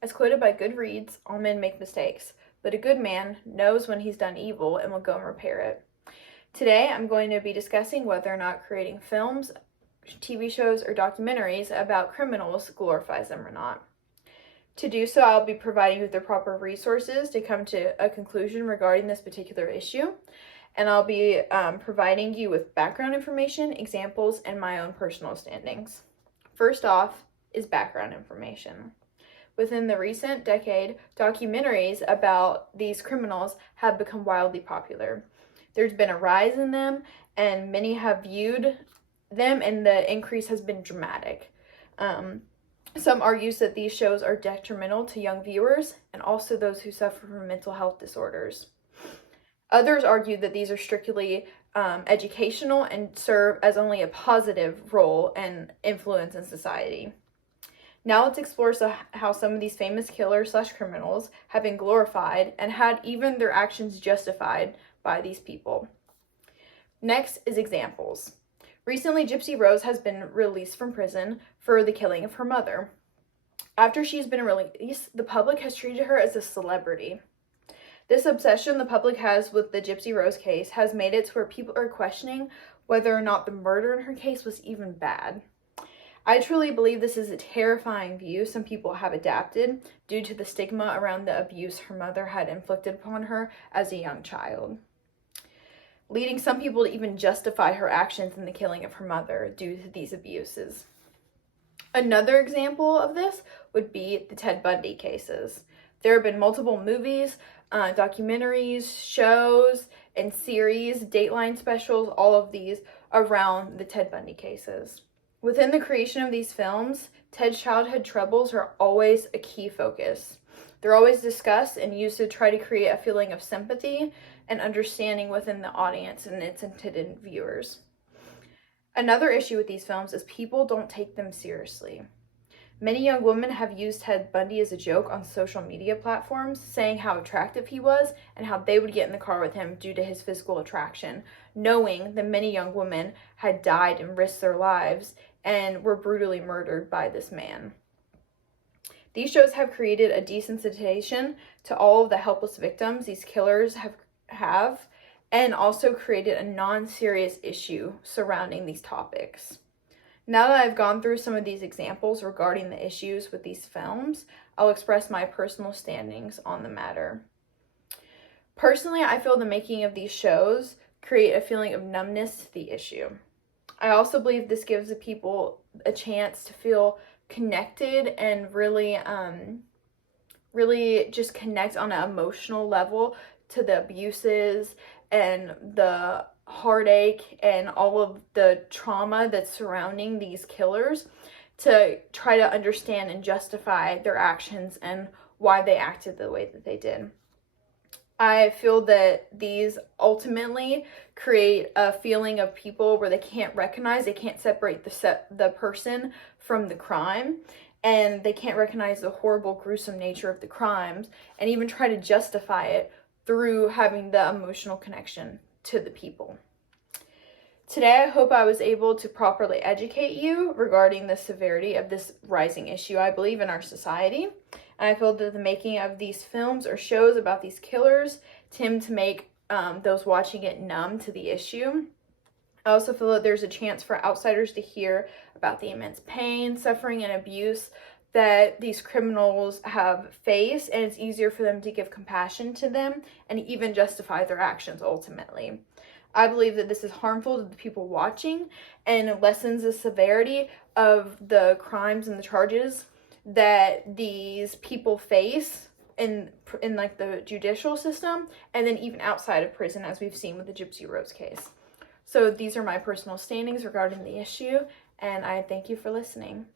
As quoted by Goodreads, all men make mistakes, but a good man knows when he's done evil and will go and repair it. Today, I'm going to be discussing whether or not creating films, TV shows, or documentaries about criminals glorifies them or not. To do so, I'll be providing you with the proper resources to come to a conclusion regarding this particular issue, and I'll be providing you with background information, examples, and my own personal standings. First off is background information. Within the recent decade, documentaries about these criminals have become wildly popular. There's been a rise in them, and many have viewed them, and the increase has been dramatic. Some argue that these shows are detrimental to young viewers and also those who suffer from mental health disorders. Others argue that these are strictly educational and serve as only a positive role and influence in society. Now let's explore how some of these famous killers/criminals have been glorified and had even their actions justified by these people. Next is examples. Recently, Gypsy Rose has been released from prison for the killing of her mother. After she's been released, the public has treated her as a celebrity. This obsession the public has with the Gypsy Rose case has made it to where people are questioning whether or not the murder in her case was even bad. I truly believe this is a terrifying view some people have adapted due to the stigma around the abuse her mother had inflicted upon her as a young child, leading some people to even justify her actions in the killing of her mother due to these abuses. Another example of this would be the Ted Bundy cases. There have been multiple movies, documentaries, shows, and series, Dateline specials, all of these around the Ted Bundy cases. Within the creation of these films, Ted's childhood troubles are always a key focus. They're always discussed and used to try to create a feeling of sympathy and understanding within the audience and its intended viewers. Another issue with these films is people don't take them seriously. Many young women have used Ted Bundy as a joke on social media platforms, saying how attractive he was and how they would get in the car with him due to his physical attraction, knowing that many young women had died and risked their lives and were brutally murdered by this man. These shows have created a desensitization to all of the helpless victims these killers have and also created a non-serious issue surrounding these topics. Now that I've gone through some of these examples regarding the issues with these films, I'll express my personal standings on the matter. Personally, I feel the making of these shows create a feeling of numbness to the issue. I also believe this gives the people a chance to feel connected and really just connect on an emotional level to the abuses and the heartache and all of the trauma that's surrounding these killers, to try to understand and justify their actions and why they acted the way that they did. I feel that these ultimately create a feeling of people where they can't separate the person from the crime, and they can't recognize the horrible, gruesome nature of the crimes, and even try to justify it through having the emotional connection to the people. Today, I hope I was able to properly educate you regarding the severity of this rising issue, I believe, in our society. And I feel that the making of these films or shows about these killers tend to make those watching it numb to the issue. I also feel that there's a chance for outsiders to hear about the immense pain, suffering, and abuse that these criminals have faced, and it's easier for them to give compassion to them and even justify their actions ultimately. I believe that this is harmful to the people watching and lessens the severity of the crimes and the charges that these people face in like the judicial system, and then even outside of prison, as we've seen with the Gypsy Rose case. So these are my personal standings regarding the issue, and I thank you for listening.